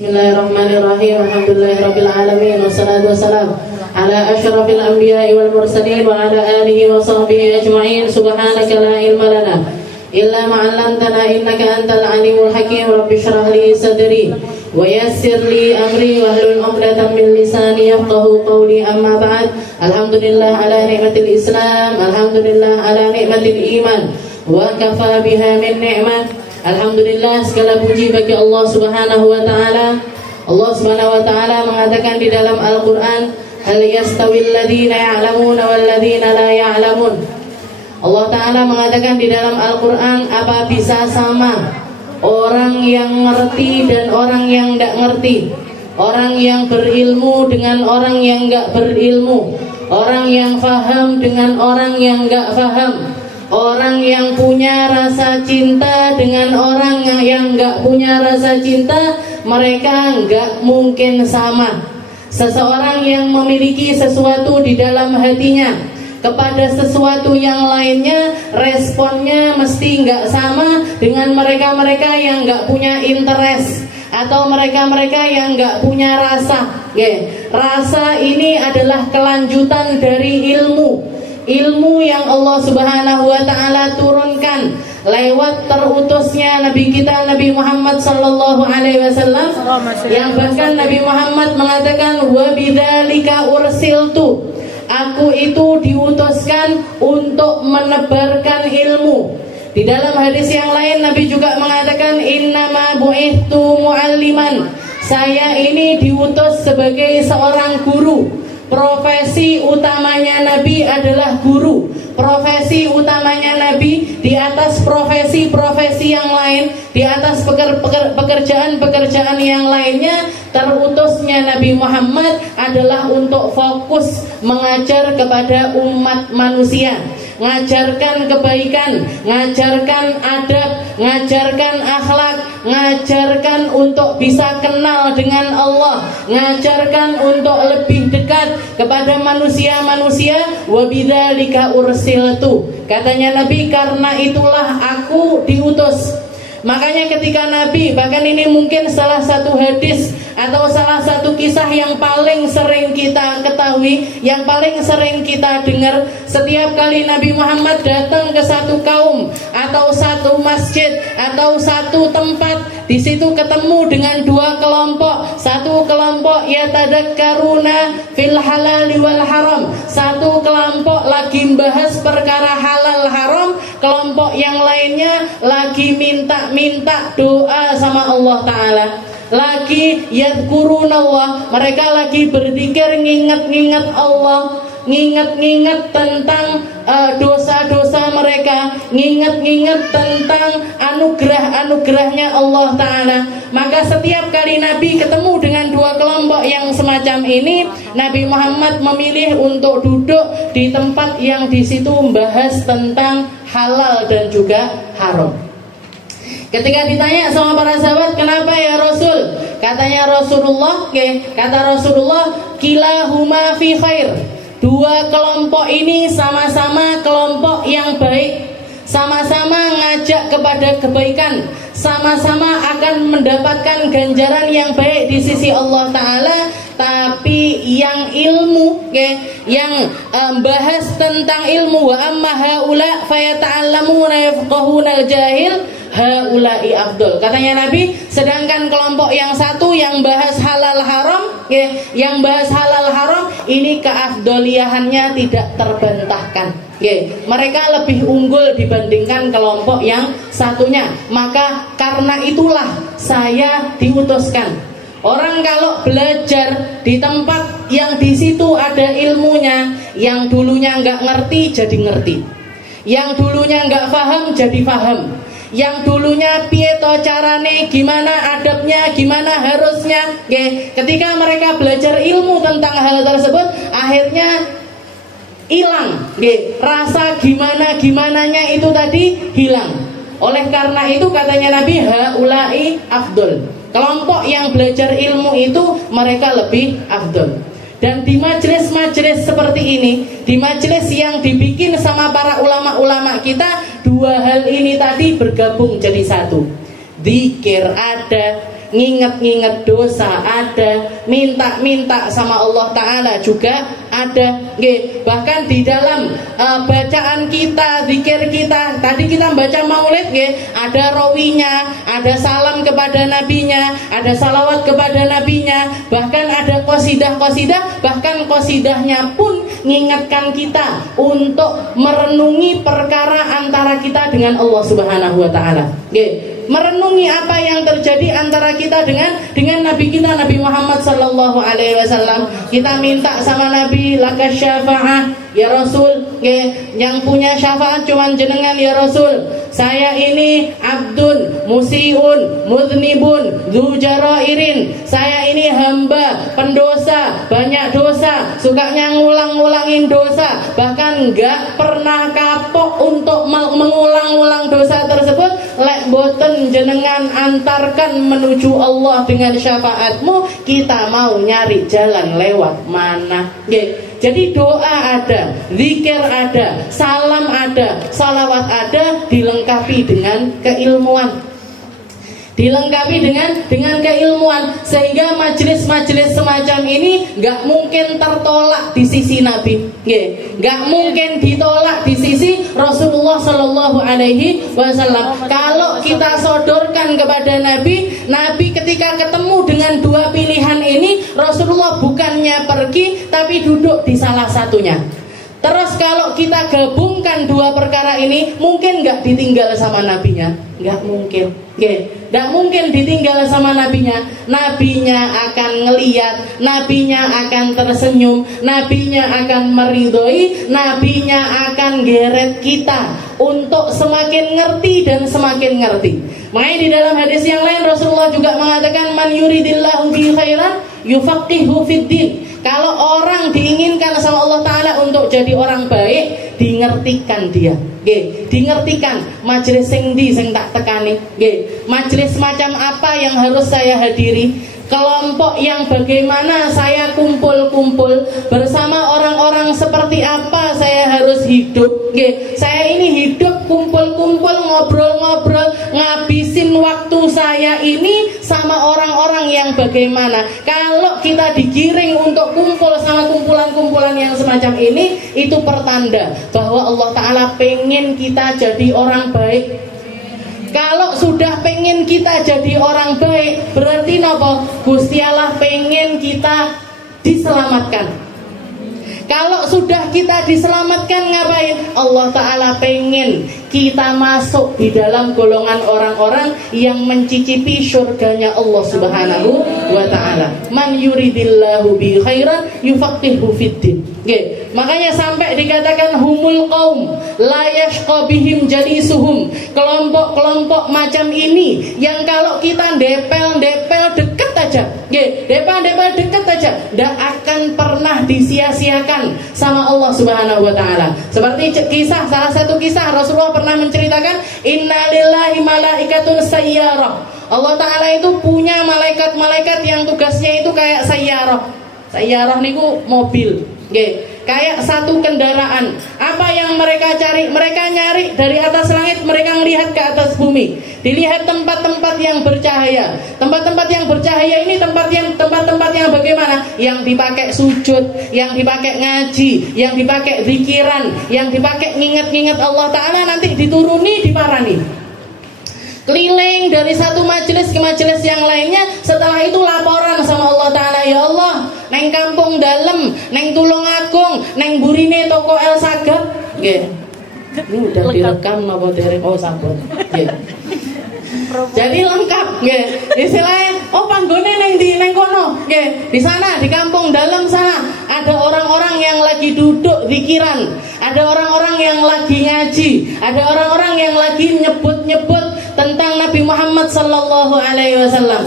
Bismillahirrahmanirrahim. Alhamdulillahirabbil alamin wassalatu wassalamu ala asyrafil anbiya'i wal mursalin wa ala alihi wa sahbihi ajma'in. Subhanaka la ilma lana illa ma 'allamtana innaka antal alimul hakim. Rabbi shrah li sadri wa yassir li amri wahlul 'uqdatam min lisani yafqahu qawli. Amma ba'd. Alhamdulillah ala ni'matil Islam, alhamdulillah ala ni'matil iman, wa kafa biha min ni'mat. Alhamdulillah, segala puji bagi Allah Subhanahu wa taala. Allah Subhanahu wa taala mengatakan di dalam Al-Qur'an, hal yastawil ladzina ya'lamuna wal ladzina la ya'lamun. Allah taala mengatakan di dalam Al-Qur'an, apa bisa sama orang yang ngerti dan orang yang enggak ngerti, orang yang berilmu dengan orang yang enggak berilmu, orang yang faham dengan orang yang enggak faham, orang yang punya rasa cinta dengan orang yang enggak punya rasa cinta. Mereka enggak mungkin sama. Seseorang yang memiliki sesuatu di dalam hatinya kepada sesuatu yang lainnya, responnya mesti enggak sama dengan mereka-mereka yang enggak punya interest atau mereka-mereka yang enggak punya rasa. Rasa ini adalah kelanjutan dari ilmu. Ilmu yang Allah Subhanahu wa taala turunkan lewat terutusnya Nabi kita Nabi Muhammad sallallahu alaihi wasallam, yang bahkan Nabi Muhammad mengatakan, wa bidzalika ursiltu, aku itu diutuskan untuk menebarkan ilmu. Di dalam hadis yang lain Nabi juga mengatakan, innama bu'ithtu mu'alliman, saya ini diutus sebagai seorang guru. Profesi utamanya Nabi adalah guru. Profesi utamanya Nabi di atas profesi-profesi yang lain, di atas pekerjaan-pekerjaan yang lainnya, terutusnya Nabi Muhammad adalah untuk fokus mengajar kepada umat manusia, ngajarkan kebaikan, ngajarkan adab, ngajarkan akhlak, ngajarkan untuk bisa kenal dengan Allah, ngajarkan untuk lebih dekat kepada manusia-manusia. Wa bidzalika ursiltu, katanya Nabi, karena itulah aku diutus. Makanya ketika Nabi, bahkan ini mungkin salah satu hadis atau salah satu kisah yang paling sering kita ketahui, yang paling sering kita dengar, setiap kali Nabi Muhammad datang ke satu kaum atau satu masjid atau satu tempat, di situ ketemu dengan dua kelompok. Satu kelompok yatadzakkaruna fil halali wal haram, satu kelompok lagi membahas perkara halal haram, kelompok yang lainnya lagi minta doa sama Allah Ta'ala, lagi yadhkurunallah, mereka lagi berzikir, nginget-nginget Allah, nginget-nginget tentang dosa-dosa mereka, nginget-nginget tentang anugerah-anugerahnya Allah Ta'ala. Maka setiap kali Nabi ketemu dengan dua kelompok yang semacam ini, Nabi Muhammad memilih untuk duduk di tempat yang di situ membahas tentang halal dan juga haram. Ketika ditanya sama para sahabat, kenapa ya Rasul? Katanya Rasulullah, kata Rasulullah, kilahuma fi khair. Dua kelompok ini sama-sama kelompok yang baik, sama-sama ngajak kepada kebaikan, sama-sama akan mendapatkan ganjaran yang baik di sisi Allah Ta'ala. Tapi yang ilmu, yang bahas tentang ilmu, wa amma haula fayata'allamuna yafqahuna al-jahil haula'i afdol. Katanya Nabi, sedangkan kelompok yang satu yang bahas halal haram, yang bahas halal haram ini keafdoliahannya tidak terbantahkan. Mereka lebih unggul dibandingkan kelompok yang satunya. Maka karena itulah saya diutuskan. Orang kalau belajar di tempat yang di situ ada ilmunya, yang dulunya nggak ngerti jadi ngerti, yang dulunya nggak paham jadi paham, yang dulunya piye to carane, gimana adabnya, gimana harusnya. Ketika mereka belajar ilmu tentang hal tersebut, akhirnya hilang, rasa gimana-gimananya itu tadi hilang. Oleh karena itu katanya Nabi, haulai afdol. Kelompok yang belajar ilmu itu mereka lebih afdol. Dan di majelis-majelis seperti ini, di majelis yang dibikin sama para ulama-ulama kita, dua hal ini tadi bergabung jadi satu. Zikir ada, nginget-nginget dosa ada, minta-minta sama Allah Ta'ala juga ada. Bahkan di dalam bacaan kita, zikir kita, tadi kita baca maulid, ada rawinya, ada salam kepada nabinya, ada salawat kepada nabinya, bahkan ada qasidah-qasidah, bahkan qasidahnya pun mengingatkan kita untuk merenungi perkara antara kita dengan Allah Subhanahu wa Ta'ala. Merenungi apa yang terjadi antara kita dengan Nabi kita, Nabi Muhammad sallallahu alaihi wasallam. Kita minta sama Nabi, lakas syafa'ah ya Rasul, yang punya syafaat cuman jenengan ya Rasul. Saya ini abdun musiun mudnibun dzujara'irin. Saya ini hamba pendosa, banyak dosa, sukanya ngulang-ngulangin dosa, bahkan enggak pernah kapok untuk mengulang-ulang dosa tersebut. Lek boten jenengan antarkan menuju Allah dengan syafaatmu, kita mau nyari jalan lewat mana? Jadi doa ada, zikir ada, salam ada, salawat ada, dilengkapi dengan keilmuan. Dilengkapi dengan keilmuan, sehingga majelis-majelis semacam ini gak mungkin tertolak di sisi Nabi, gak mungkin ditolak di sisi Rasulullah Sallallahu Alaihi Wasallam. Kalau kita sodorkan kepada Nabi, Nabi ketika ketemu dengan dua pilihan ini, Rasulullah bukannya pergi tapi duduk di salah satunya. Terus kalau kita gabungkan dua perkara ini, mungkin gak ditinggal sama nabinya? Gak mungkin. Gak mungkin ditinggal sama nabinya. Nabinya akan ngeliat, nabinya akan tersenyum, nabinya akan meridhoi, nabinya akan geret kita untuk semakin ngerti dan semakin ngerti. Makanya di dalam hadis yang lain Rasulullah juga mengatakan, man yuridillahu bi khairan yufaqihu fiddin. Kalau orang diinginkan sama Allah Ta'ala untuk jadi orang baik, dingertikan dia, dingertikan majelis sing di sing tak tekani, majelis macam apa yang harus saya hadiri, kelompok yang bagaimana saya kumpul-kumpul, bersama orang-orang seperti apa saya harus hidup. Saya ini hidup kumpul-kumpul, ngobrol-ngobrol, ngabisin waktu saya ini sama orang-orang yang bagaimana. Kalau kita digiring untuk kumpul sama kumpulan-kumpulan yang semacam ini, itu pertanda bahwa Allah Ta'ala pengen kita jadi orang baik. Kalau sudah pengen kita jadi orang baik, berarti nopo? Gusti Allah pengen kita diselamatkan. Kalau sudah kita diselamatkan, ngapain? Allah Ta'ala pengen kita masuk di dalam golongan orang-orang yang mencicipi surganya Allah Subhanahu wa Ta'ala. Man yuridillahu bi khairan yufaqihu fiddin. Makanya sampai dikatakan humul qaum la yashqa bihim jalisuhum. Kelompok-kelompok macam ini yang kalau kita depel-depel deket aja, depel-depel deket aja, tidak akan pernah disia-siakan sama Allah Subhanahu wa Ta'ala. Seperti kisah, salah satu kisah Rasulullah pernah menceritakan, innalillahi malaikatun sayyarah. Allah Ta'ala itu punya malaikat-malaikat yang tugasnya itu kayak sayyarah. Sayyarah niku mobil, kayak satu kendaraan. Apa yang mereka cari? Mereka nyari dari atas langit, mereka melihat ke atas bumi. Dilihat tempat-tempat yang bercahaya. Tempat-tempat yang bercahaya ini tempat-tempat yang bagaimana? Yang dipakai sujud, yang dipakai ngaji, yang dipakai zikiran, yang dipakai nginget-nginget Allah Ta'ala, nanti dituruni, diparani. Keliling dari satu majelis ke majelis yang lainnya. Setelah itu laporan sama Allah Ta'ala, ya Allah, neng kampung dalem, neng Tulungagung, neng burine toko El Sagap. Ini udah direkam napa dereng? Oh sampun. Jadi lengkap, istilahnya. Oh panggone neng kono, di sana di kampung dalam sana ada orang-orang yang lagi duduk zikiran, ada orang-orang yang lagi ngaji, ada orang-orang yang lagi nyebut-nyebut tentang Nabi Muhammad Sallallahu Alaihi Wasallam.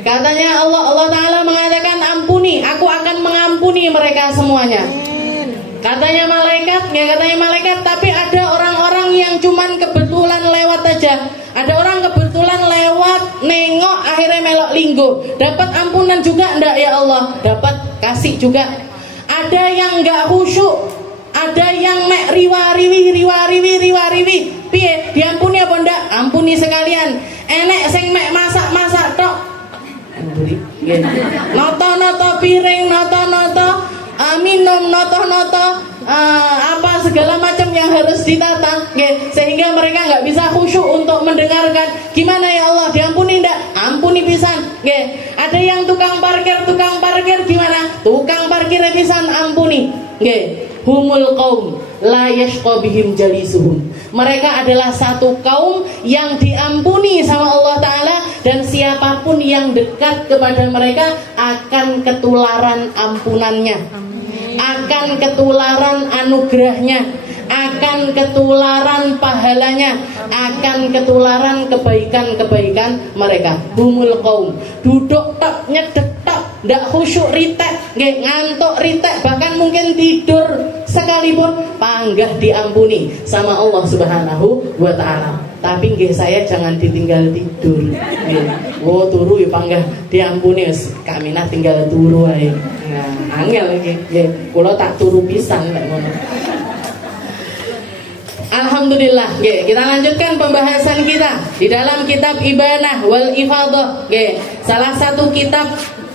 Katanya Allah Ta'ala mengatakan, ampuni, aku akan mengampuni mereka semuanya. Katanya malaikat, tapi ada orang-orang yang cuman kebetulan lewat aja. Ada orang kebetulan lewat, nengok, akhirnya melok linggo. Dapat ampunan juga enggak ya Allah? Dapat, kasih juga. Ada yang enggak khusyuk, ada yang mek riwa-riwi. Piye, diampuni apa enggak? Ampuni sekalian. enek sing mek masak-masak tok. Noto-noto piring, noto-noto minum, noto-noto apa segala macam yang harus ditata, sehingga mereka nggak bisa khusyuk untuk mendengarkan. Gimana ya Allah, diampuni ndak? Ampuni pisan. Ada yang tukang parkir gimana? Tukang parkir pisan ampuni. Humul qaum la yashqa bihim jalisuhum. Mereka adalah satu kaum yang diampuni sama Allah Ta'ala, dan siapapun yang dekat kepada mereka akan ketularan ampunannya, akan ketularan anugerahnya, akan ketularan pahalanya, akan ketularan kebaikan-kebaikan mereka. Humul qaum, duduk tak nyedek tak, ndak khusyuk ritek, ngantuk ritek, bahkan mungkin tidur sekalipun panggah diampuni sama Allah Subhanahu wa Ta'ala. Tapi nggih saya jangan ditinggal tidur. Oh turu ya panggah diampuni, Kaminah tinggal turu ae. Nah, angel iki. Nggih, kula tak turu pisan nek ngono. Alhamdulillah, kita lanjutkan pembahasan kita di dalam kitab Ibanah wal Ifadah. Salah satu kitab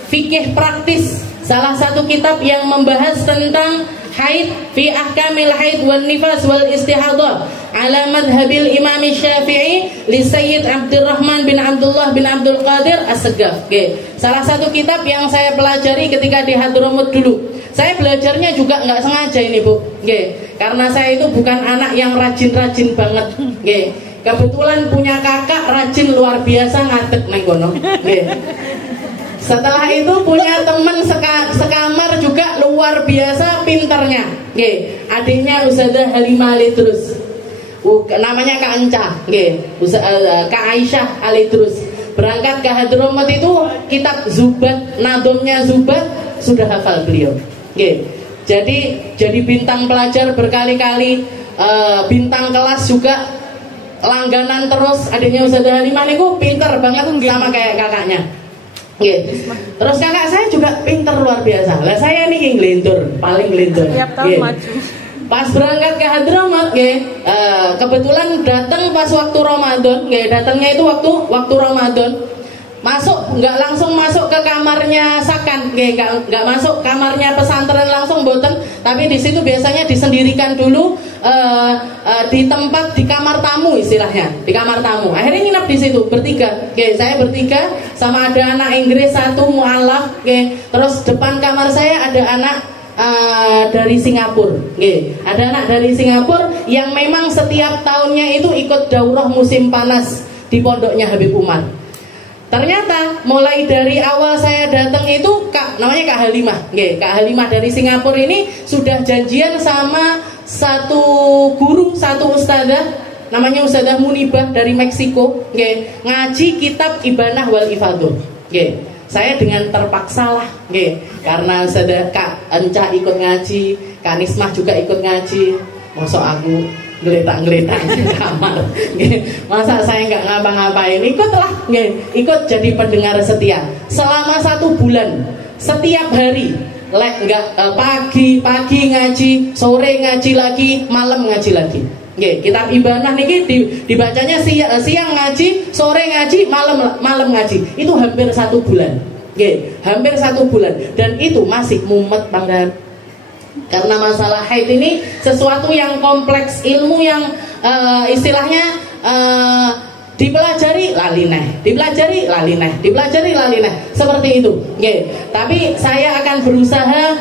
fikih praktis, salah satu kitab yang membahas tentang haid, fi ahkamil haid wal nifas wal istihadah ala madhabil Imam Syafi'i li Sayyid Abdurrahman bin Abdullah bin Abdul Qadir As-Segaf. Salah satu kitab yang saya pelajari ketika di Hadramut dulu. Saya belajarnya juga nggak sengaja ini Bu, karena saya itu bukan anak yang rajin-rajin banget. Kebetulan punya kakak rajin luar biasa ngadeg nang kono. Setelah itu punya teman sekamar juga luar biasa pinternya. Adiknya Ustazah Halimah Alitrus, namanya Kak Enca, Kak Aisyah Alitrus. Berangkat ke Hadramut itu kitab Zubat, nadomnya Zubat sudah hafal beliau. Jadi bintang pelajar berkali-kali, bintang kelas juga langganan terus. Adiknya Ustazah Halimah niku pinter banget sama kayak kakaknya. Terus kakak saya juga pinter luar biasa. Lah saya nih nglintur, paling nglintur. Tiap tahun maju. Pas berangkat ke Hadramut, kebetulan datang pas waktu Ramadan, datangnya itu waktu Ramadan. Nggak langsung masuk ke kamarnya Sakan, nggak masuk kamarnya pesantren langsung boten, tapi di situ biasanya disendirikan dulu di tempat, di kamar tamu istilahnya, di kamar tamu. Akhirnya nginep di situ bertiga, saya bertiga sama ada anak Inggris satu mualaf, terus depan kamar saya ada anak dari Singapura, ada anak dari Singapura yang memang setiap tahunnya itu ikut daurah musim panas di pondoknya Habib Umar. Ternyata mulai dari awal saya datang itu namanya Kak Halimah, Kak Halimah dari Singapura ini sudah janjian sama satu guru, satu ustadzah, namanya Ustadzah Munibah dari Meksiko, ngaji kitab Ibanah wal Ifadah. Saya dengan terpaksa lah, karena Ustadzah Kak Enca ikut ngaji, Kak Nismah juga ikut ngaji, mosok aku geletak-geletak di kamar, masa saya nggak ngapa-ngapain, ikutlah, ikut jadi pendengar setia selama 1 bulan, setiap hari, pagi ngaji, sore ngaji lagi, malam ngaji lagi. Kitab Ibanah niki dibacanya siang ngaji, sore ngaji, malam ngaji. Itu hampir 1 bulan, hampir 1 bulan, dan itu masih mumet banget. Karena masalah haid ini sesuatu yang kompleks, ilmu yang istilahnya dipelajari lalineh, seperti itu. Tapi saya akan berusaha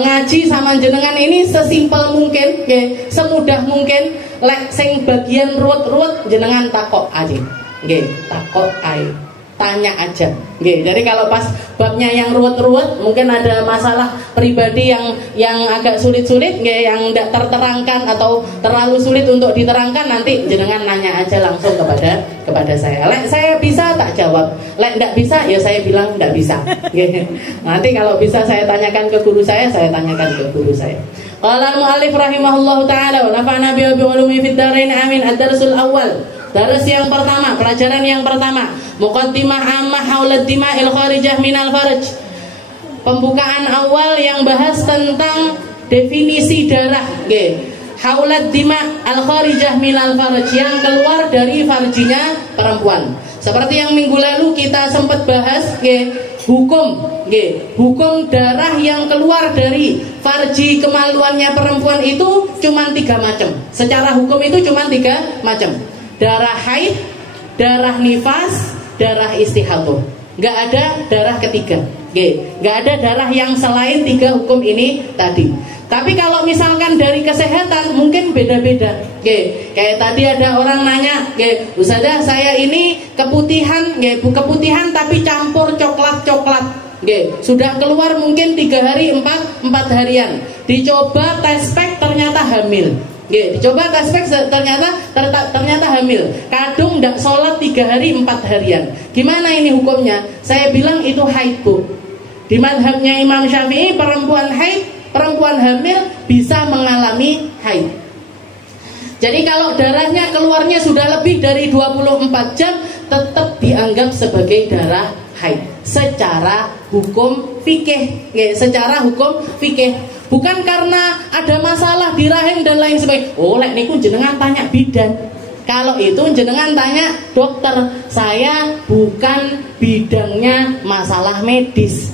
ngaji sama jenengan ini sesimpel mungkin, semudah mungkin. Lek sing bagian ruwet-ruwet jenengan takok aja, takok aja, tanya aja. Jadi kalau pas babnya yang ruwet-ruwet, mungkin ada masalah pribadi yang agak sulit-sulit, yang tidak terterangkan atau terlalu sulit untuk diterangkan, nanti jenengan nanya aja langsung kepada saya. Lek saya bisa tak jawab, lek tidak bisa ya saya bilang tidak bisa. Nanti kalau bisa saya tanyakan ke guru saya tanyakan ke guru saya. Qala al-mu'allif rahimahullahu ta'ala wa nafa'na bihi wa ulumi fid dharain amin. Ad-darsul awal, daras yang pertama, pelajaran yang pertama, muqaddimah ammah haulad dima'il kharijah minal farj. Pembukaan awal yang bahas tentang definisi darah, haulad dima' al kharijah minal farj, yang keluar dari farjinya perempuan. Seperti yang minggu lalu kita sempat bahas hukum darah yang keluar dari farji kemaluannya perempuan itu cuma 3 macam. Secara hukum itu cuma 3 macam. Darah haid, darah nifas, darah istihadah. Nggak ada darah ketiga. Nggak ada darah yang selain 3 hukum ini tadi. Tapi kalau misalkan dari kesehatan mungkin beda-beda. Kayak tadi ada orang nanya, Ustazah saya ini keputihan, keputihan tapi campur coklat-coklat. Sudah keluar mungkin 3 hari, 4 harian. Dicoba tes pack ternyata hamil. Dicoba tes pack ternyata hamil. Kadung ndak sholat 3 hari 4 harian. Gimana ini hukumnya? Saya bilang itu haid, Bu. Di mazhabnya Imam Syafi'i perempuan hamil bisa mengalami haid. Jadi kalau darahnya keluarnya sudah lebih dari 24 jam tetap dianggap sebagai darah haid secara hukum fikih. Secara hukum fikih. Bukan karena ada masalah di rahim dan lain sebagainya. Oh, lek niku jenengan tanya bidan. Kalau itu jenengan tanya dokter. Saya bukan bidangnya masalah medis.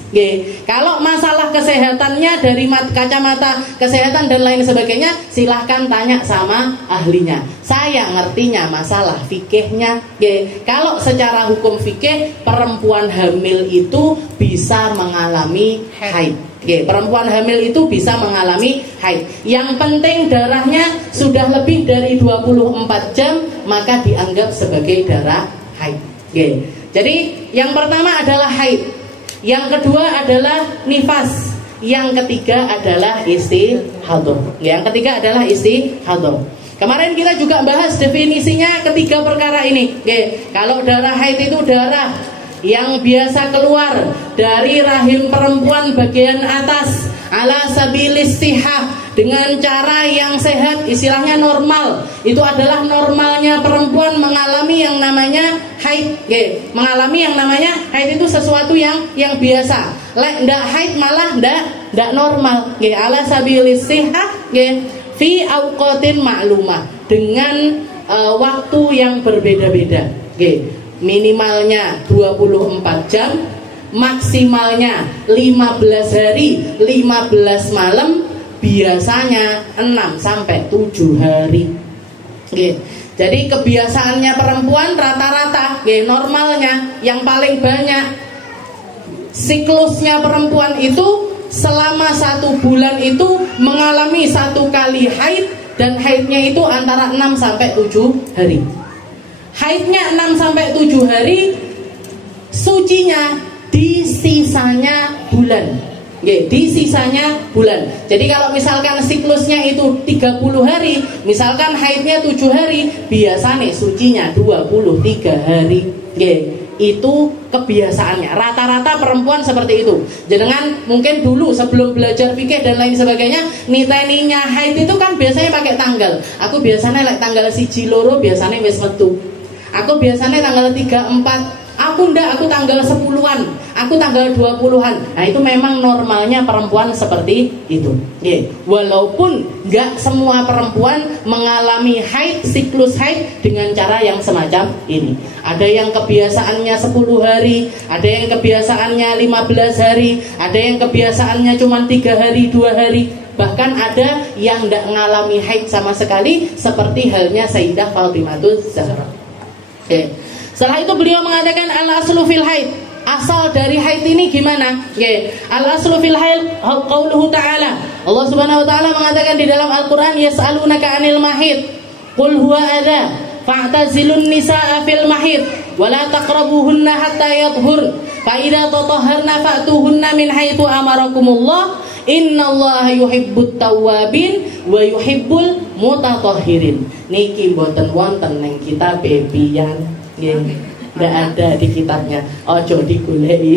Kalau masalah kesehatannya dari kacamata kesehatan dan lain sebagainya, silahkan tanya sama ahlinya. Saya ngertinya masalah fikihnya. Kalau secara hukum fikih, perempuan hamil itu bisa mengalami haid. Perempuan hamil itu bisa mengalami haid. Yang penting darahnya sudah lebih dari 24 jam, maka dianggap sebagai darah haid. Jadi yang pertama adalah haid, yang kedua adalah nifas, yang ketiga adalah istihadah. Yang ketiga adalah istihadah. Kemarin kita juga bahas definisinya ketiga perkara ini. Kalau darah haid itu darah yang biasa keluar dari rahim perempuan bagian atas ala sabilis sihah, dengan cara yang sehat, istilahnya normal. Itu adalah normalnya perempuan mengalami yang namanya haid. Mengalami yang namanya haid itu sesuatu yang biasa. Lek ndak haid malah ndak normal. Ala sabilis sihah fi auqatin ma'lumah, dengan waktu yang berbeda-beda. Minimalnya 24 jam, maksimalnya 15 hari 15 malam, biasanya 6 sampai 7 hari. Jadi kebiasaannya perempuan rata-rata normalnya yang paling banyak siklusnya perempuan itu selama 1 bulan itu mengalami 1 kali haid, dan haidnya itu antara 6 sampai 7 hari. Haidnya 6 sampai 7 hari, sucinya di sisanya bulan. Di sisanya bulan. Jadi kalau misalkan siklusnya itu 30 hari, misalkan haidnya 7 hari, biasanya sucinya 23 hari. Itu kebiasaannya. Rata-rata perempuan seperti itu. Jangan mungkin dulu sebelum belajar fikih dan lain sebagainya, niteninya haid itu kan biasanya pakai tanggal. Aku biasanya tanggal 1 loro biasanya wis metu. Aku biasanya tanggal 3, 4. Aku ndak, aku tanggal 10-an, aku tanggal 20-an. Nah itu memang normalnya perempuan seperti itu. Walaupun nggak semua perempuan mengalami haid, siklus haid dengan cara yang semacam ini. Ada yang kebiasaannya 10 hari, ada yang kebiasaannya 15 hari, ada yang kebiasaannya cuma 3 hari, 2 hari. Bahkan ada yang ndak mengalami haid sama sekali, seperti halnya Sayyidah Fatimah Zahra. Setelah itu beliau mengatakan al-aslu fil haid. Asal dari haid ini gimana? Al-aslu fil haid qauluhu ta'ala. Allah Subhanahu wa taala mengatakan di dalam Al-Qur'an, yas'alunaka 'anil mahid. Qul huwa adza fa'tazilun nisaa fil mahid wa la taqrabuhunna hatta yadhhur. Fa idza tatahharna fa'tuhunna min haitsu amarakumullah. Innallaha yuhibbut tawwabin wa yuhibbul mutatahhirin. Niki mboten wonten ning kitab piyan. Nggak ada di kitabnya. Ojo digoleki.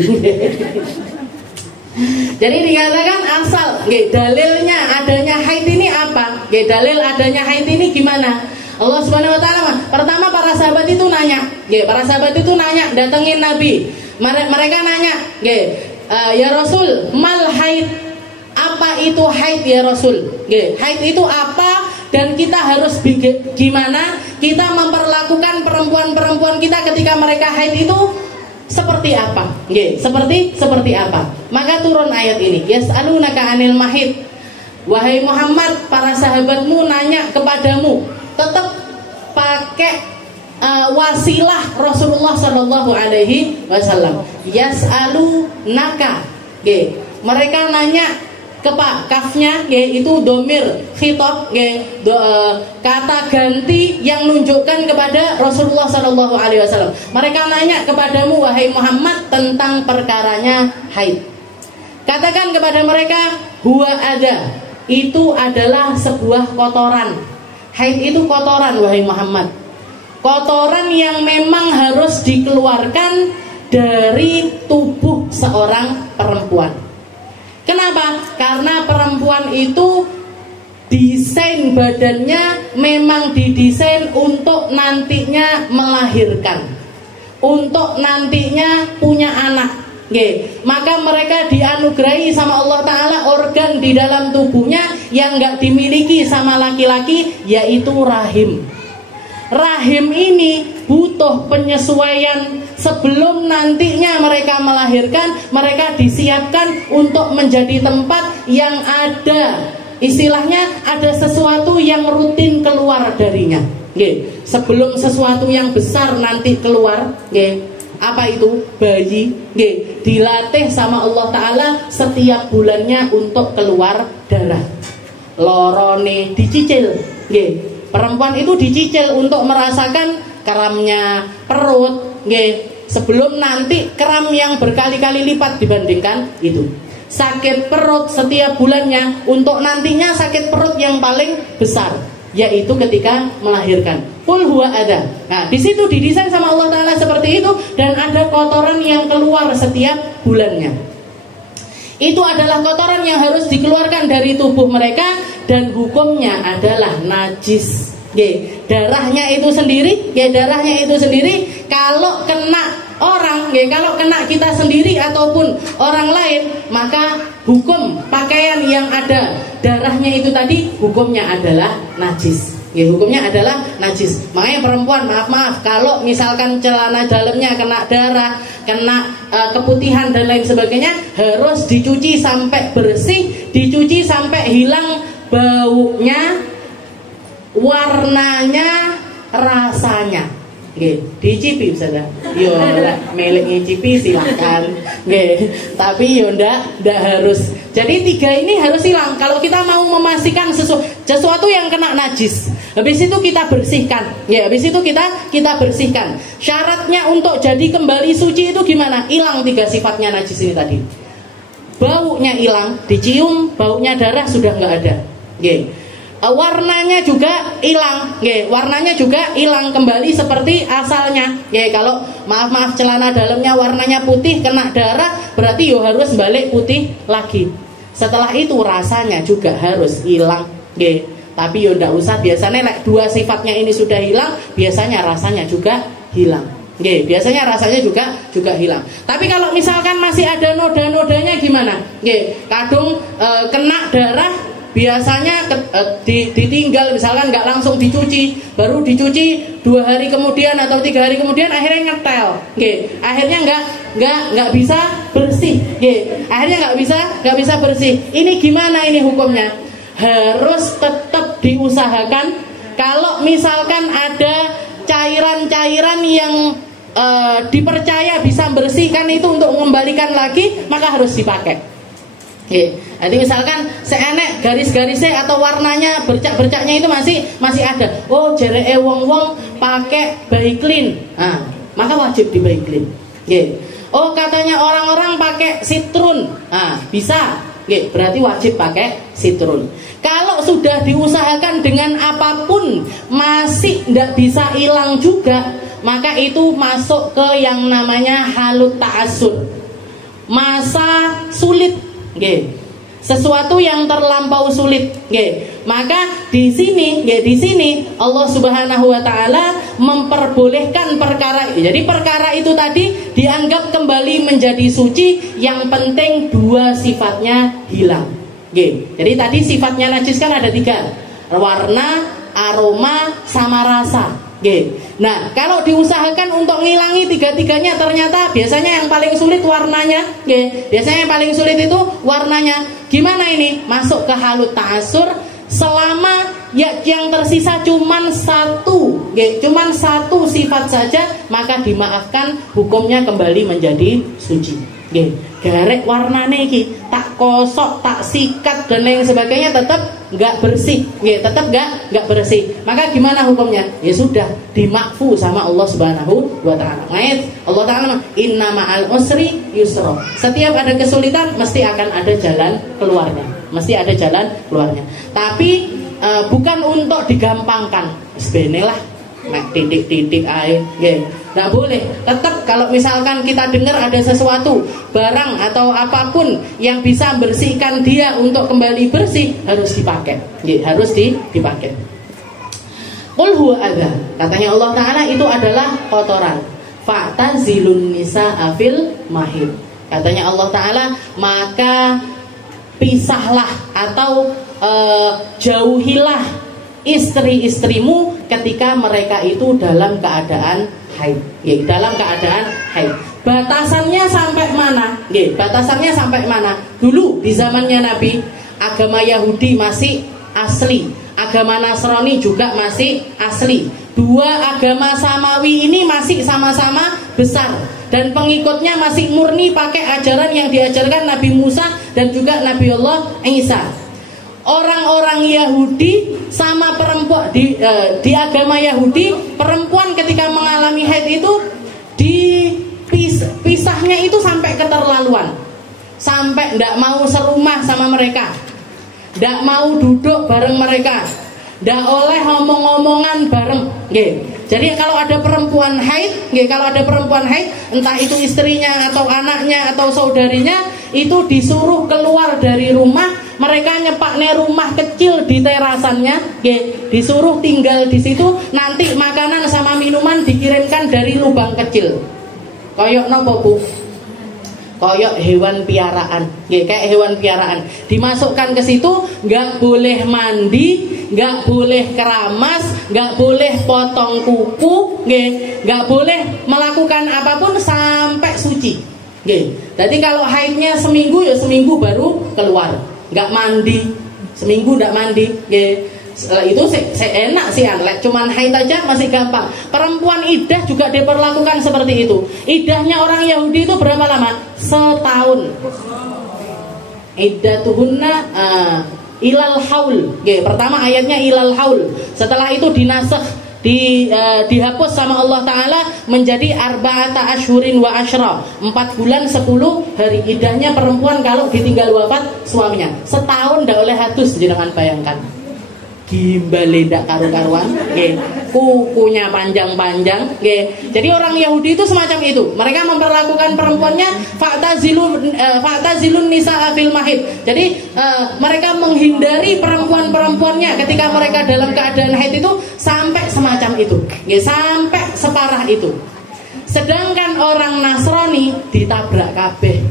Jadi dikatakan asal, dalilnya adanya haid ini apa? Dalil adanya haid ini gimana? Allah Subhanahu wa taala pertama para sahabat itu nanya. Para sahabat itu nanya, datengin Nabi. Mereka nanya, ya Rasul, mal haid? Apa itu haid ya Rasul? Haid itu apa dan kita harus gimana kita memperlakukan perempuan-perempuan kita ketika mereka haid itu seperti apa? Seperti apa? Maka turun ayat ini. Yas'alunaka 'anil mahid. Wahai Muhammad, para sahabatmu nanya kepadamu. Tetap pakai wasilah Rasulullah Shallallahu Alaihi Wasallam. Yas'alunaka. Mereka nanya kafnya itu domir khitab, kata ganti yang menunjukkan kepada Rasulullah Shallallahu Alaihi Wasallam. Mereka nanya kepadamu wahai Muhammad tentang perkaranya haid. Katakan kepada mereka, huwa ada, itu adalah sebuah kotoran. Haid itu kotoran wahai Muhammad. Kotoran yang memang harus dikeluarkan dari tubuh seorang perempuan. Kenapa? Karena perempuan itu desain badannya memang didesain untuk nantinya melahirkan, untuk nantinya punya anak. Maka mereka dianugerahi sama Allah Ta'ala organ di dalam tubuhnya yang gak dimiliki sama laki-laki, yaitu rahim. Rahim ini butuh penyesuaian. Sebelum nantinya mereka melahirkan, mereka disiapkan untuk menjadi tempat yang ada, istilahnya ada sesuatu yang rutin keluar darinya. Sebelum sesuatu yang besar nanti keluar, apa itu? Bayi, dilatih sama Allah Ta'ala setiap bulannya untuk keluar darah. Lorone dicicil, perempuan itu dicicil untuk merasakan keramnya perut, sebelum nanti keram yang berkali-kali lipat dibandingkan itu. Sakit perut setiap bulannya untuk nantinya sakit perut yang paling besar, yaitu ketika melahirkan. Qul huwa ada. Nah, di situ didesain sama Allah Ta'ala seperti itu, dan ada kotoran yang keluar setiap bulannya. Itu adalah kotoran yang harus dikeluarkan dari tubuh mereka, dan hukumnya adalah najis. Darahnya itu sendiri, kalau kena orang, kalau kena kita sendiri ataupun orang lain, maka hukum pakaian yang ada darahnya itu tadi hukumnya adalah najis. Hukumnya adalah najis. Makanya perempuan, maaf, kalau misalkan celana dalamnya kena darah, kena keputihan dan lain sebagainya, harus dicuci sampai bersih, dicuci sampai hilang baunya, warnanya, rasanya. Dicipi saja. Yo milik ngicipi silakan. Tapi yo ndak harus. Jadi 3 ini harus hilang. Kalau kita mau memastikan sesuatu yang kena najis, habis itu kita bersihkan. Habis itu kita bersihkan. Syaratnya untuk jadi kembali suci itu gimana? Hilang 3 sifatnya najis ini tadi. Baunya hilang, dicium, baunya darah sudah nggak ada. Warnanya juga hilang, warnanya juga hilang kembali seperti asalnya. Kalau maaf celana dalamnya warnanya putih kena darah, berarti yo harus balik putih lagi. Setelah itu rasanya juga harus hilang. Tapi yo ndak usah, biasanya 2 sifatnya ini sudah hilang, biasanya rasanya juga hilang. Biasanya rasanya juga hilang. Tapi kalau misalkan masih ada noda-nodanya gimana? Kadung kena darah, biasanya ditinggal, misalkan nggak langsung dicuci, baru dicuci 2 hari kemudian atau 3 hari kemudian, akhirnya ngetel, akhirnya nggak bisa bersih, akhirnya nggak bisa bersih. Ini gimana ini hukumnya? Harus tetap diusahakan. Kalau misalkan ada cairan-cairan yang dipercaya bisa bersihkan itu untuk mengembalikan lagi, maka harus dipakai. Jadi misalkan seenek garis-garisnya atau warnanya bercak-bercaknya itu masih ada. Oh, jereke wong-wong pakai Baiklin. Nah, maka wajib di Baiklin. Oh, katanya orang-orang pakai Citrun. Nah, bisa. Berarti wajib pakai Citrun. Kalau sudah diusahakan dengan apapun masih tidak bisa hilang juga, maka itu masuk ke yang namanya halut ta'assur. Masa sulit. Sesuatu yang terlampau sulit. Maka di sini Allah Subhanahu wa taala memperbolehkan perkara. Jadi perkara itu tadi dianggap kembali menjadi suci, yang penting 2 sifatnya hilang. Jadi tadi sifatnya najis kan ada 3. warna, aroma, sama rasa. Nah, kalau diusahakan untuk ngilangi tiga-tiganya, ternyata biasanya yang paling sulit warnanya. Biasanya yang paling sulit itu warnanya. Gimana ini? Masuk ke halut ta'asur, selama yang tersisa cuman satu, cuman satu sifat saja, maka dimaafkan, hukumnya kembali menjadi suci. Garek warnane iki tak kosok, tak sikat dan lain sebagainya, tetap nggak bersih, tetap nggak bersih. Maka gimana hukumnya? Ya sudah, dimakfu sama Allah Subhanahu wa taala. Allah taala, inna ma'al usri yusra. Setiap ada kesulitan mesti akan ada jalan keluarnya. Mesti ada jalan keluarnya. Tapi bukan untuk digampangkan. Sebenarnya lah, titik-titik air, nggak boleh. Tetap kalau misalkan kita dengar ada sesuatu, barang atau apapun yang bisa bersihkan dia untuk kembali bersih, harus dipakai, harus dipakai. Qul huwa adza, katanya Allah Ta'ala, itu adalah kotoran. Fa'tazilun nisaa fil mahid, katanya Allah Ta'ala, maka pisahlah atau jauhilah istri-istrimu ketika mereka itu dalam keadaan haid. Dalam keadaan haid. Batasannya sampai mana? Batasannya sampai mana? Dulu di zamannya Nabi, agama Yahudi masih asli, agama Nasrani juga masih asli. Dua agama samawi ini masih sama-sama besar, dan pengikutnya masih murni pakai ajaran yang diajarkan Nabi Musa dan juga Nabi Allah Isa. Orang-orang Yahudi sama perempuan di agama Yahudi, perempuan ketika mengalami haid itu dipisahnya itu sampai keterlaluan, sampai tidak mau serumah sama mereka, tidak mau duduk bareng mereka, tidak oleh ngomong-ngomongan bareng. Jadi kalau ada perempuan haid, entah itu istrinya atau anaknya atau saudarinya, itu disuruh keluar dari rumah. Mereka nyepaknya rumah kecil di terasannya, disuruh tinggal di situ. Nanti makanan sama minuman dikirimkan dari lubang kecil. Koyok nopo Bu? Koyok hewan piaraan, kayak hewan piaraan. Dimasukkan ke situ, nggak boleh mandi, nggak boleh keramas, nggak boleh potong kuku, nggak boleh melakukan apapun sampai suci. Jadi kalau haidnya seminggu, ya seminggu baru keluar. Nggak mandi, seminggu nggak mandi. Itu enak sih, cuman haid aja masih gampang. Perempuan idah juga diperlakukan seperti itu. Idahnya orang Yahudi itu berapa lama? Setahun. Iddatuhunna ilal haul. Pertama ayatnya ilal haul. Setelah itu dinasakh, dihapus sama Allah Ta'ala menjadi arba'ata asyhurin wa asyra, 4 bulan 10 hari. Idahnya perempuan kalau ditinggal wafat suaminya setahun, tidak oleh hadus. Jangan bayangkan, gimbal ndak karu-karuan, kukunya panjang-panjang. Jadi orang Yahudi itu semacam itu. Mereka memperlakukan perempuannya fa'tazilun nisaa fil mahid. Jadi mereka menghindari perempuan-perempuannya ketika mereka dalam keadaan haid itu sampai semacam itu, sampai separah itu. Sedangkan orang Nasrani ditabrak kabeh.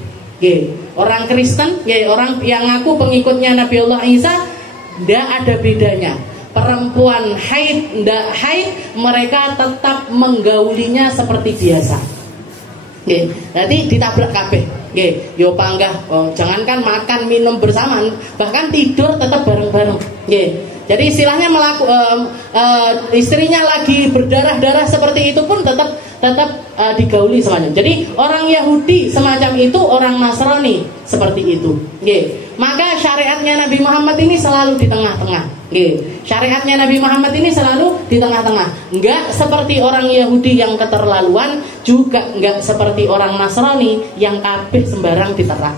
Orang Kristen, orang yang ngaku pengikutnya Nabi Allah Isa, tidak ada bedanya. Perempuan haid, tidak haid, mereka tetap menggaulinya seperti biasa. Jadi ditabrak kabeh. Yo panggah, jangankan makan minum bersamaan, bahkan tidur tetap bareng-bareng. Jadi istilahnya istrinya lagi berdarah-darah seperti itu pun tetap digauli semacam. Jadi orang Yahudi semacam itu, orang Nasrani seperti itu. Maka syariatnya Nabi Muhammad ini selalu di tengah-tengah. Syariatnya Nabi Muhammad ini selalu di tengah-tengah. Enggak seperti orang Yahudi yang keterlaluan, juga enggak seperti orang Nasrani yang kabeh sembarang diterang.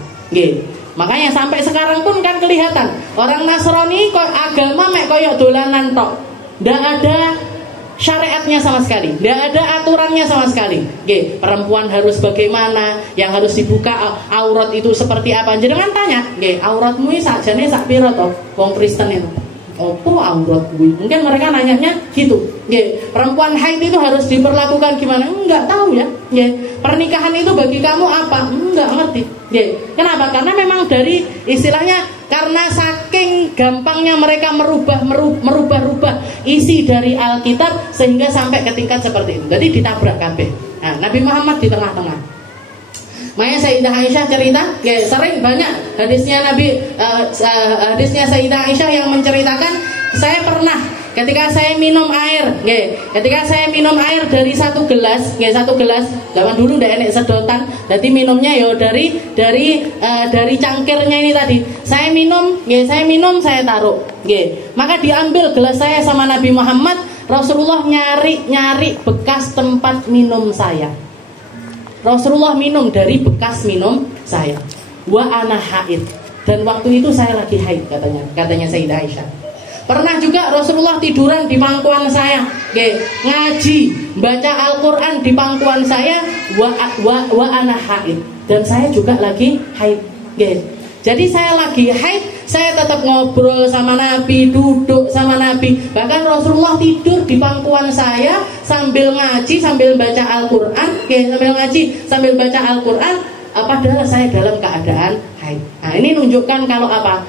Makanya sampai sekarang pun kan kelihatan orang Nasrani kok agama mek koyok dolanan tok. Ndak ada syariatnya sama sekali, ndak ada aturannya sama sekali. Perempuan harus bagaimana, yang harus dibuka aurat itu seperti apa. Jangan tanya, auratmu sakjane sak piro to? Wong Kristen itu. opo aurat kuwi. Mungkin mereka nanyanya gitu. Nggih, perempuan haid itu harus diperlakukan gimana? Enggak tahu ya. Nggih, pernikahan itu bagi kamu apa? Enggak ngerti. Nggih. Kenapa? Karena memang dari istilahnya karena saking gampangnya mereka merubah isi dari Alkitab sehingga sampai ke tingkat seperti itu. Jadi ditabrak kabeh. Nah, Nabi Muhammad di tengah-tengah. Makanya Sayyidah Aisyah cerita, ya, sering banyak hadisnya hadisnya Sayyidah Aisyah yang menceritakan, saya pernah ketika saya minum air, ketika saya minum air dari satu gelas, satu gelas zaman dulu udah enek sedotan, jadi minumnya yo dari cangkirnya ini tadi. Saya minum, saya taruh, maka diambil gelas saya sama Nabi Muhammad. Rasulullah nyari bekas tempat minum saya. Rasulullah minum dari bekas minum saya. Wa ana haid, dan waktu itu saya lagi haid, katanya Sayyidah Aisyah. Pernah juga Rasulullah tiduran di pangkuan saya, ngaji, baca Al-Quran di pangkuan saya. Wa ana haid, dan saya juga lagi haid. Jadi saya lagi haid, saya tetap ngobrol sama Nabi, duduk sama Nabi. Bahkan Rasulullah tidur di pangkuan saya sambil ngaji, sambil baca Al-Quran, sambil ngaji, sambil baca Al-Quran, padahal saya dalam keadaan haid. Nah, ini nunjukkan kalau apa?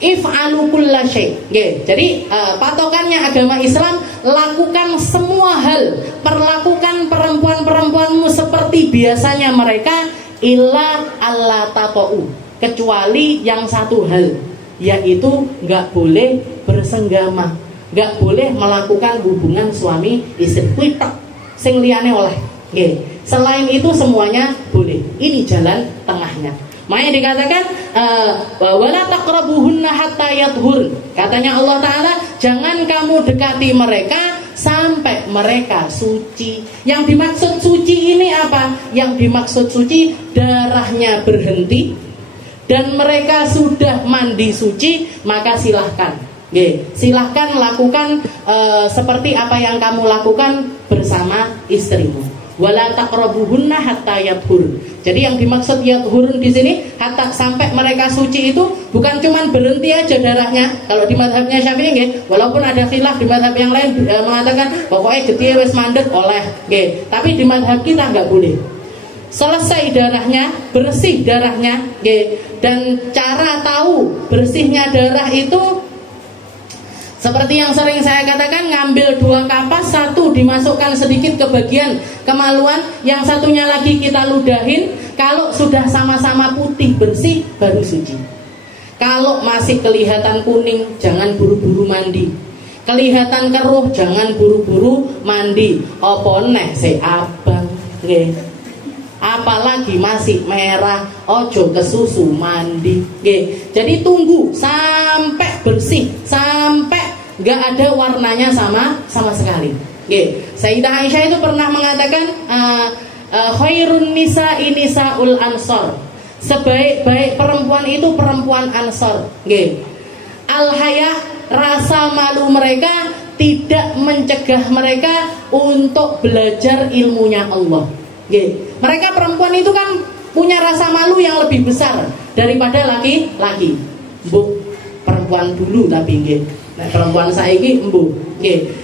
If'alu kulla syai'. Jadi patokannya agama Islam, lakukan semua hal, perlakukan perempuan-perempuanmu seperti biasanya mereka, illa alla tata'u, kecuali yang satu hal, yaitu nggak boleh bersenggama, nggak boleh melakukan hubungan suami istri. Kuitak sing liyane oleh. Selain itu semuanya boleh. Ini jalan tengahnya. Makanya dikatakan wala taqrabuhunna hatta yathur. Katanya Allah Ta'ala, jangan kamu dekati mereka sampai mereka suci. Yang dimaksud suci ini apa? Yang dimaksud suci darahnya berhenti dan mereka sudah mandi suci, maka silahkan, silahkan lakukan seperti apa yang kamu lakukan bersama istrimu. Wala taqrabuhunna hatta yathur. Jadi yang dimaksud yathurun di sini, hatta sampai mereka suci itu bukan cuman berhenti aja darahnya. Kalau di mazhabnya Syafi'i, walaupun ada khilaf di mazhab yang lain mengatakan pokoknya getihe wis mandek oleh, tapi di mazhab kita nggak boleh. Selesai darahnya, bersih darahnya, dan cara tahu bersihnya darah itu seperti yang sering saya katakan, ngambil 2 kapas, satu dimasukkan sedikit ke bagian kemaluan, yang satunya lagi kita ludahin. Kalau sudah sama-sama putih bersih, baru suci. Kalau masih kelihatan kuning, jangan buru-buru mandi. Kelihatan keruh, jangan buru-buru mandi. Apa neh se abang, apalagi masih merah, ojo kesusu mandi. Jadi tunggu sampai bersih, sampai nggak ada warnanya sama sekali. Sayyidah Aisyah itu pernah mengatakan khairun nisa'i nisaul ansor, sebaik-baik perempuan itu perempuan ansor. Al-haya, rasa malu mereka tidak mencegah mereka untuk belajar ilmunya Allah. Mereka perempuan itu kan punya rasa malu yang lebih besar daripada laki-laki. Perempuan dulu tapi perempuan saiki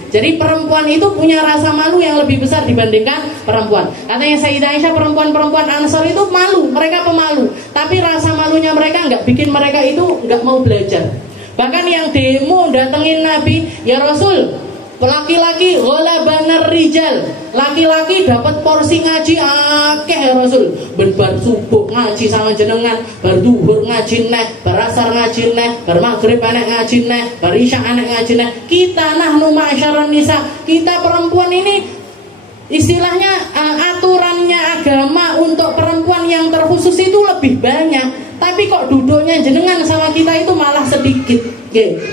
jadi perempuan itu punya rasa malu yang lebih besar dibandingkan perempuan. Katanya Sayyidah Aisyah, perempuan-perempuan Ansor itu malu, mereka pemalu, tapi rasa malunya mereka nggak bikin mereka itu nggak mau belajar. Bahkan yang demo datengin Nabi, ya Rasul, laki-laki ghalabanar rijal, laki-laki dapat porsi ngaji akeh ya Rasul. Bar subuh ngaji sama jenengan, bar duhur ngaji neh, bar asar ngaji neh, bar maghrib anek ngaji neh, bar isya anek ngaji neh. Kita nahnu ma'syaran nisa, kita perempuan ini istilahnya aturannya agama untuk perempuan yang terkhusus itu lebih banyak. Tapi kok duduknya jenengan sama kita itu malah sedikit.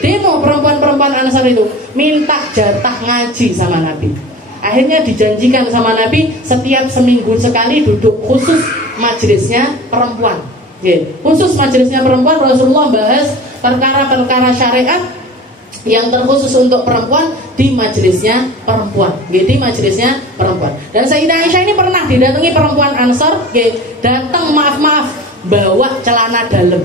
Demo perempuan-perempuan Ansar itu minta jatah ngaji sama Nabi. Akhirnya dijanjikan sama Nabi setiap seminggu sekali duduk khusus majelisnya perempuan. Khusus majelisnya perempuan, Rasulullah bahas perkara-perkara syariat yang terkhusus untuk perempuan di majelisnya perempuan. Di majelisnya perempuan. Dan Sayyidah Aisyah ini pernah didatangi perempuan Ansar, datang maaf bawa celana dalam,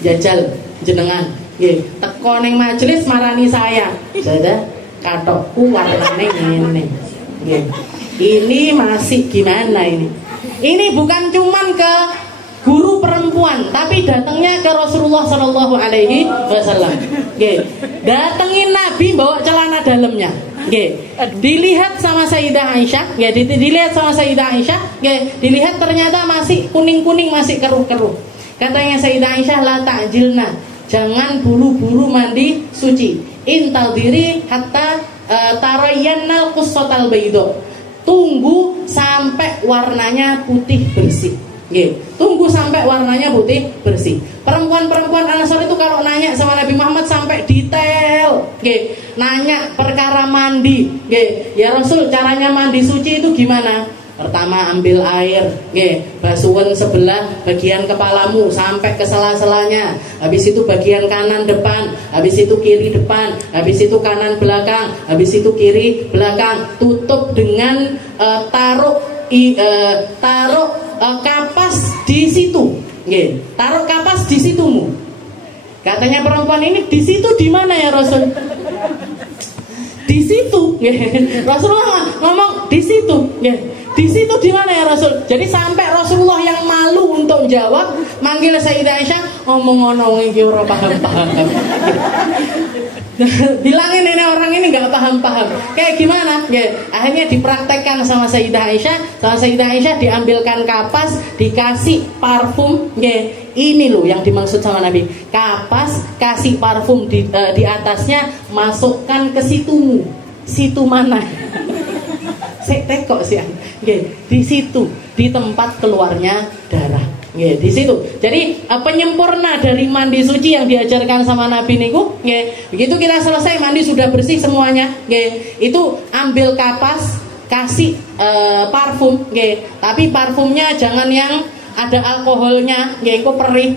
jajal jenengan Nggih, teko ning majelis marani saya. Saya katokku warnane ngene. Nggih. Ini masih gimana ini? Ini bukan cuman ke guru perempuan, tapi datangnya ke Rasulullah Shallallahu Alaihi Wasallam. Datengin Nabi bawa celana dalamnya. Dilihat sama Sayyidah Aisyah, dilihat sama Sayyidah Aisyah, dilihat ternyata masih kuning-kuning, masih keruh-keruh. Katanya Sayyidah Aisyah, la ta'jilna, jangan buru-buru mandi suci. Intal diri hatta tarayyannal qussatal baydo. Tunggu sampai warnanya putih bersih. Tunggu sampai warnanya putih bersih. Perempuan-perempuan Ansor itu kalau nanya sama Nabi Muhammad sampai detail. Nanya perkara mandi. Ya Rasul, caranya mandi suci itu gimana? Pertama ambil air, basuhan sebelah bagian kepalamu sampai ke sela-selanya. Habis itu bagian kanan depan, habis itu kiri depan, habis itu kanan belakang, habis itu kiri belakang. Tutup dengan taruh kapas di situ. Taruh kapas di situmu. Katanya perempuan ini, di situ di mana ya Rasul? Di situ. Rasulullah ngomong di situ. Di situ di mana ya Rasul? Jadi sampai Rasulullah yang malu untuk jawab, manggil Sayyidah Aisyah, ngomong-ngomong iki ora paham-paham. Bilangin ini orang ini nggak paham-paham. Kayak gimana? Akhirnya dipraktekkan sama Sayyidah Aisyah. Sama Sayyidah Aisyah diambilkan kapas, dikasih parfum. Ini loh yang dimaksud sama Nabi. Kapas, kasih parfum di atasnya, masukkan ke situmu. Situ mana? Saya tekok sih. Di situ, di tempat keluarnya darah. Di situ. Jadi penyempurna dari mandi suci yang diajarkan sama Nabi niku, begitu kita selesai mandi sudah bersih semuanya, itu ambil kapas, kasih parfum, tapi parfumnya jangan yang ada alkoholnya, kok perih,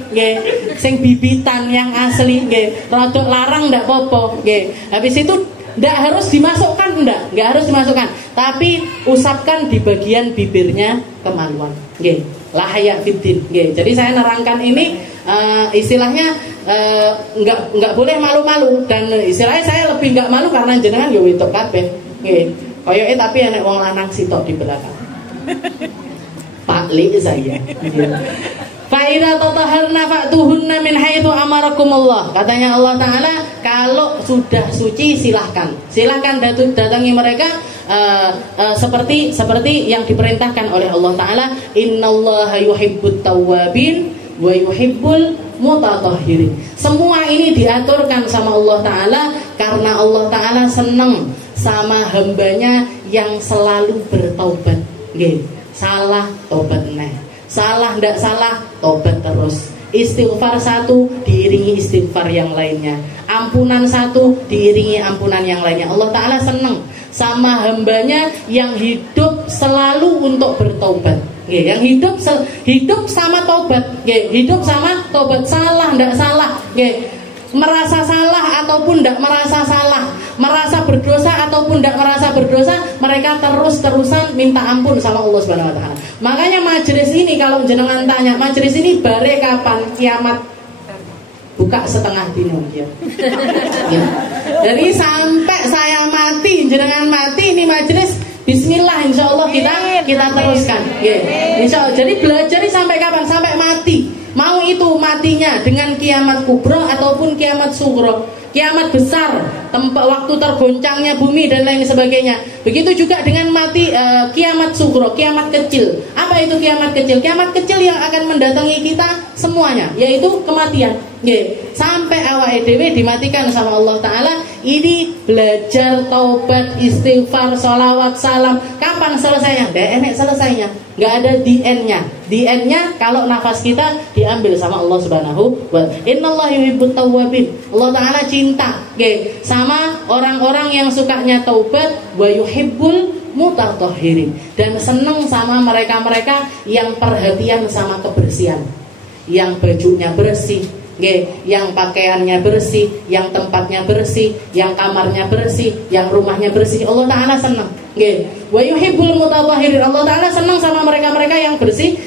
sing bibitan yang asli, rodok larang ndak popo, habis itu nggak harus dimasukkan, nggak harus dimasukkan, tapi usapkan di bagian bibirnya kemaluan, lahaya fiddin. Jadi saya nerangkan ini istilahnya nggak boleh malu-malu, dan istilahnya saya lebih nggak malu karena jenengan yo wedok kabeh, koyoke tapi enek wong lanang sitok di belakang. Pakli saya. Fa'idha tataharna fa'tuhunna min haitsu amarakumullah. Katanya Allah Ta'ala, kalau sudah suci silahkan datangi mereka seperti yang diperintahkan oleh Allah Ta'ala. Innallaha yuhibbut tawwabin wa yuhibbul mutatahhirin. Semua ini diaturkan sama Allah Ta'ala karena Allah Ta'ala senang sama hambanya yang selalu bertaubat. Salah tobat neh, salah ndak salah tobat terus. Istighfar satu diiringi istighfar yang lainnya, ampunan satu diiringi ampunan yang lainnya. Allah Ta'ala senang sama hambanya yang hidup selalu untuk bertobat, yang hidup sama tobat, hidup sama tobat. Salah ndak salah, merasa salah ataupun tidak merasa salah, merasa berdosa ataupun tidak merasa berdosa, mereka terus-terusan minta ampun sama Allah Subhanahu wa Ta'ala. Makanya majelis ini, kalau jenengan tanya majelis ini bare kapan kiamat, buka setengah dino ya. Jadi sampai saya mati, jenengan mati, ini majelis bismillah insya Allah kita teruskan. Insya Allah. Jadi belajar sampai kapan? Sampai mati. Mau itu matinya dengan kiamat kubro ataupun kiamat sugro, kiamat besar, tempat waktu tergoncangnya bumi dan lain sebagainya. Begitu juga dengan mati kiamat sugro, kiamat kecil. Apa itu kiamat kecil? Kiamat kecil yang akan mendatangi kita semuanya, yaitu kematian. Sampai awal dewe dimatikan sama Allah Ta'ala. Ini belajar taubat, istighfar, sholawat, salam. Kapan selesainya? Nggak enak selesainya, nggak ada di end-nya. Di end-nya kalau nafas kita diambil sama Allah Subhanahu wa Ta'ala. Innallaha yuhibbut tawwabin. Allah Ta'ala cinta sama orang-orang yang sukanya taubat, wa yuhibbul mutatahhirin, dan senang sama mereka-mereka yang perhatian sama kebersihan, yang bajunya bersih, yang pakaiannya bersih, yang tempatnya bersih, yang kamarnya bersih, yang rumahnya bersih. Allah Ta'ala senang. Wa yuhibbul mutatahhirin. Allah Ta'ala senang sama mereka-mereka yang bersih.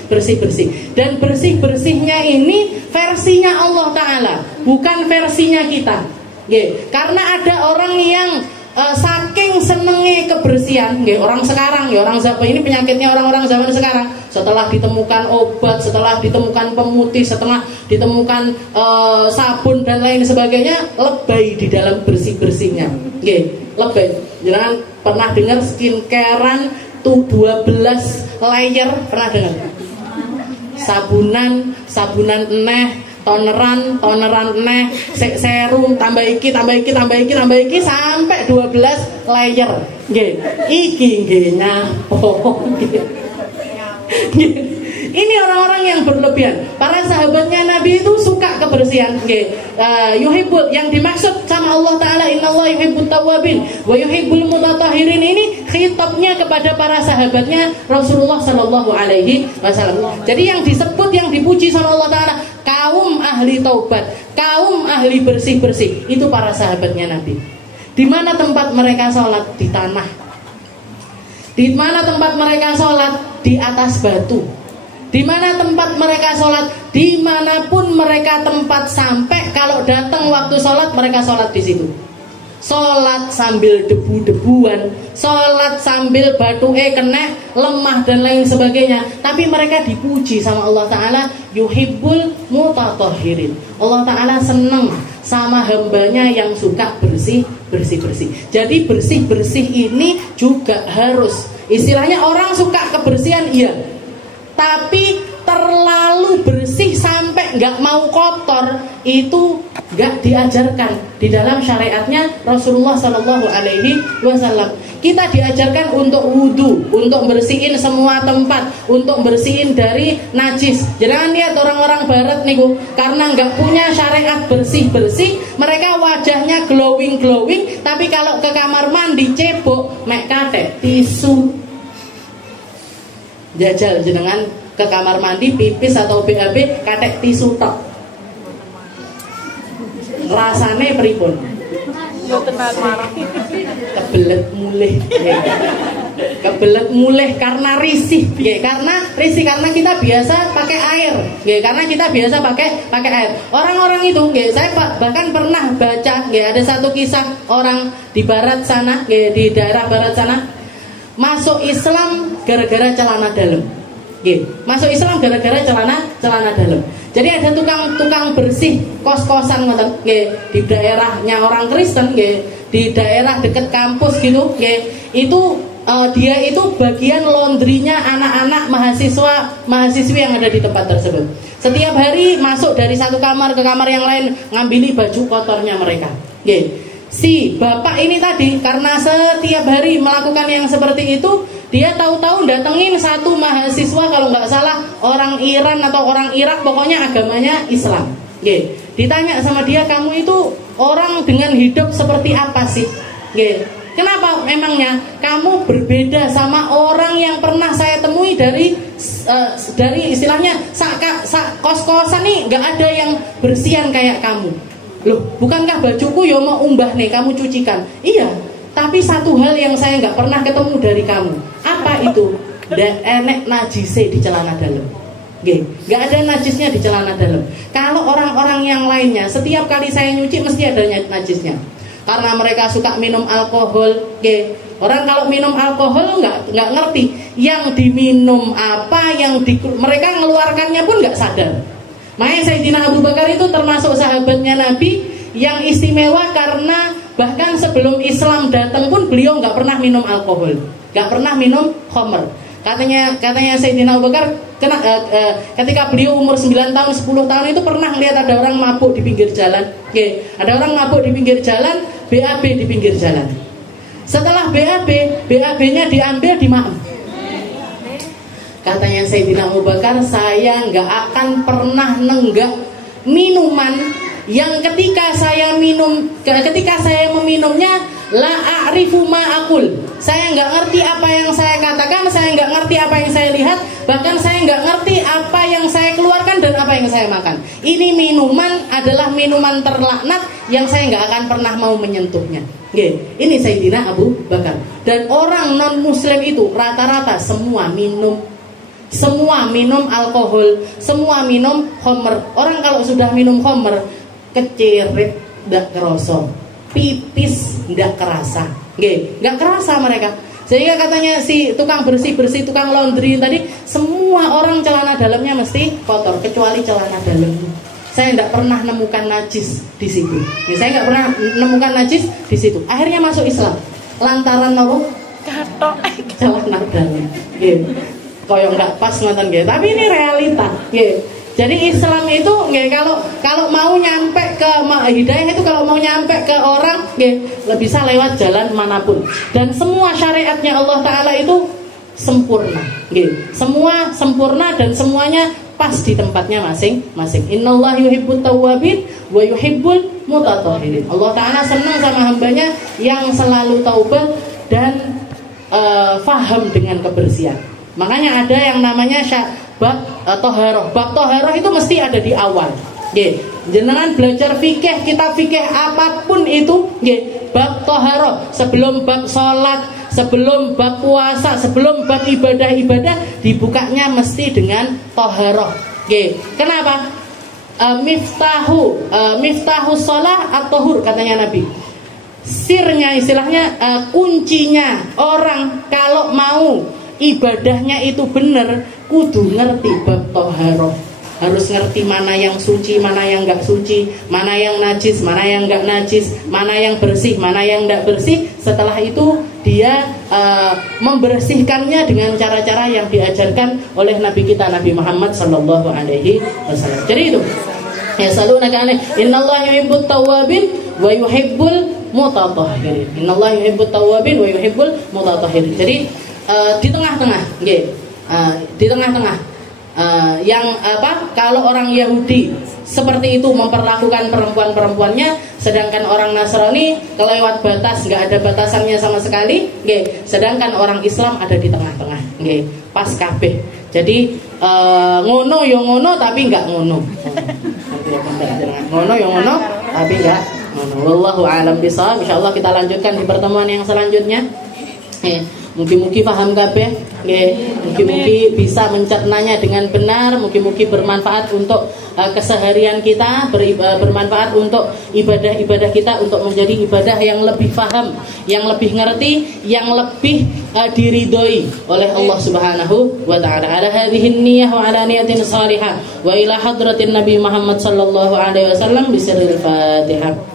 Dan bersih-bersihnya ini versinya Allah Ta'ala. bukan versinya kita. Nggih, karena ada orang yang saking senenge kebersihan, nggih, orang sekarang, ya orang zaman ini penyakitnya orang-orang zaman sekarang. Setelah ditemukan obat, setelah ditemukan pemutih, setelah ditemukan sabun dan lain sebagainya, lebay di dalam bersih-bersihnya. Nggih, lebay. Jangan pernah dengar skincarean tuh 12 layer, pernah dengar? Sabunan eneh, toneran eneh, serum, tambah iki sampai 12 layer. Nggih. Iki nggih nyapo. Ini orang-orang yang berlebihan. Para sahabatnya Nabi itu suka kebersihan. Yuhibbul, yang dimaksud sama Allah Ta'ala, innallaha yuhibbut tawwabin wa yuhibbul mutatahhirin, ini khitabnya kepada para sahabatnya Rasulullah Sallallahu Alaihi Wasallam. Jadi yang disebut, yang dipuji sama Allah Ta'ala, kaum ahli taubat, kaum ahli bersih-bersih, itu para sahabatnya Nabi. Di mana tempat mereka sholat? Di tanah. Di mana tempat mereka sholat? Di atas batu. Di mana tempat mereka sholat? Dimanapun mereka tempat sampai, kalau datang waktu sholat, mereka sholat di situ. Sholat sambil debu-debuan, sholat sambil batuke kena, lemah dan lain sebagainya. Tapi mereka dipuji sama Allah Ta'ala, yuhibbul mutatahhirin. Allah Ta'ala senang sama hambanya yang suka bersih. Jadi bersih ini juga harus, istilahnya orang suka kebersihan, iya, tapi terlalu bersih sampai nggak mau kotor, itu nggak diajarkan di dalam syariatnya Rasulullah Sallallahu Alaihi Wasallam. Kita diajarkan untuk wudhu, untuk bersihin semua tempat, untuk bersihin dari najis. Jangan lihat orang-orang barat nih, karena nggak punya syariat bersih, mereka wajahnya glowing, tapi kalau ke kamar mandi cebok, mek katek tisu. Jajal jenengan ke kamar mandi pipis atau BAB katek tisu tok, rasane pripun? Kebelet mulih karena risih, karena kita biasa pakai air, karena kita biasa pakai air. Orang-orang itu, saya bahkan pernah baca, ada satu kisah orang di barat sana, di daerah barat sana, masuk Islam gara-gara celana dalam. Masuk Islam gara-gara celana dalam. Jadi ada tukang bersih kos-kosan di daerahnya orang Kristen, di daerah dekat kampus gitu, itu dia itu bagian laundrynya anak-anak mahasiswi yang ada di tempat tersebut. Setiap hari masuk dari satu kamar ke kamar yang lain, ngambili baju kotornya mereka. Si bapak ini tadi, karena setiap hari melakukan yang seperti itu, dia tahu-tahu datengin satu mahasiswa, kalau nggak salah orang Iran atau orang Irak, pokoknya agamanya Islam. Ditanya sama dia, kamu itu orang dengan hidup seperti apa sih? Kenapa memangnya kamu berbeda sama orang yang pernah saya temui dari istilahnya kos-kosan nih, nggak ada yang bersihan kayak kamu. Loh, bukankah bajuku ya mau umbah nih, kamu cucikan? Iya, tapi satu hal yang saya nggak pernah ketemu dari kamu. Apa itu? Nggak enek najisnya di celana dalam. Nggak ada najisnya di celana dalam. Kalau orang-orang yang lainnya, setiap kali saya nyuci mesti ada najisnya. Karena mereka suka minum alkohol. Orang kalau minum alkohol nggak ngerti yang diminum apa, mereka ngeluarkannya pun nggak sadar. Makanya Sayyidina Abu Bakar itu termasuk sahabatnya Nabi yang istimewa, karena bahkan sebelum Islam datang pun beliau nggak pernah minum alkohol, nggak pernah minum khamr. Katanya Sayyidina Abu Bakar ketika beliau umur 9 tahun, 10 tahun itu pernah lihat ada orang mabuk di pinggir jalan. Ada orang mabuk di pinggir jalan, BAB di pinggir jalan. Setelah BAB-nya diambil, dimaem. Katanya Sayyidina Abu Bakar, saya nggak akan pernah nenggak minuman yang ketika saya meminumnya la a'rifu ma aqul. Saya nggak ngerti apa yang saya katakan, saya nggak ngerti apa yang saya lihat, bahkan saya nggak ngerti apa yang saya keluarkan dan apa yang saya makan. Ini minuman adalah minuman terlaknat yang saya nggak akan pernah mau menyentuhnya. Ini Sayyidina Abu Bakar. Dan orang non muslim itu rata-rata semua minum alkohol, semua minum khamr. Orang kalau sudah minum khamr, kecirit ndak kerasa, pipis ndak kerasa. Nggih, nggak kerasa mereka. Sehingga katanya si tukang bersih-bersih, tukang laundry tadi, semua orang celana dalamnya mesti kotor kecuali celana dalamnya. Saya tidak pernah nemukan najis di situ. Ya, saya nggak pernah nemukan najis di situ. Akhirnya masuk Islam. Lantaran nopo? Katok celana dalam. Nggih. Koyo nggak pas ngoten nggih. Tapi ini realita. Nggih. Jadi Islam itu nggih, kalau mau nyampe ke hidayah itu, kalau mau nyampe ke orang nggih, bisa lewat jalan manapun. Dan semua syariatnya Allah Ta'ala itu sempurna nggih. Semua sempurna dan semuanya pas di tempatnya masing-masing. Innallaha yuhibbut tawwabin wa yuhibbul mutatahhirin. Allah Ta'ala senang sama hambanya yang selalu taubat dan faham dengan kebersihan. Makanya ada yang namanya bab toharoh. Bab toharoh itu mesti ada di awal. Nggih, jenengan belajar fikih, kitab fikih apapun itu, nggih, bab toharoh sebelum bab salat, sebelum bab puasa, sebelum bab ibadah-ibadah dibukanya mesti dengan toharoh. Nggih. Kenapa? Miftahu shalah at-tahur katanya Nabi. Sirnya istilahnya kuncinya orang kalau mau ibadahnya itu benar, kudu ngerti bab toharoh. Harus ngerti mana yang suci, mana yang enggak suci, mana yang najis, mana yang enggak najis, mana yang bersih, mana yang enggak bersih. Setelah itu dia membersihkannya dengan cara-cara yang diajarkan oleh Nabi kita, Nabi Muhammad sallallahu alaihi wasallam. Jadi itu. Ya salunaka alaihi innallaha yuhibbut tawwabin wa yuhibbul mutatahhirin. Innallaha yuhibbut tawwabin wa yuhibbul mutatahhirin. Jadi di tengah-tengah, nggih. Di tengah-tengah. Yang kalau orang Yahudi seperti itu memperlakukan perempuan-perempuannya, sedangkan orang Nasrani kelewat batas, nggak ada batasannya sama sekali, nggih. Sedangkan orang Islam ada di tengah-tengah, nggih. Pas kabeh. Jadi ngono yo ngono tapi nggak ngono. Ngono yo ngono tapi nggak ngono. Wallahu a'lam bishawab. Insyaallah kita lanjutkan di pertemuan yang selanjutnya. Mugi-mugi paham kabeh, nggih. Mugi-mugi bisa mencernanya dengan benar, mugi-mugi bermanfaat untuk keseharian kita, bermanfaat untuk ibadah-ibadah kita, untuk menjadi ibadah yang lebih paham, yang lebih ngerti, yang lebih diridhoi oleh Allah Subhanahu wa taala. Ala hadhihi niyyah wa ala niyatin shalihah wa ila hadratin Nabi Muhammad sallallahu alaihi wasallam bisirril Fatihah.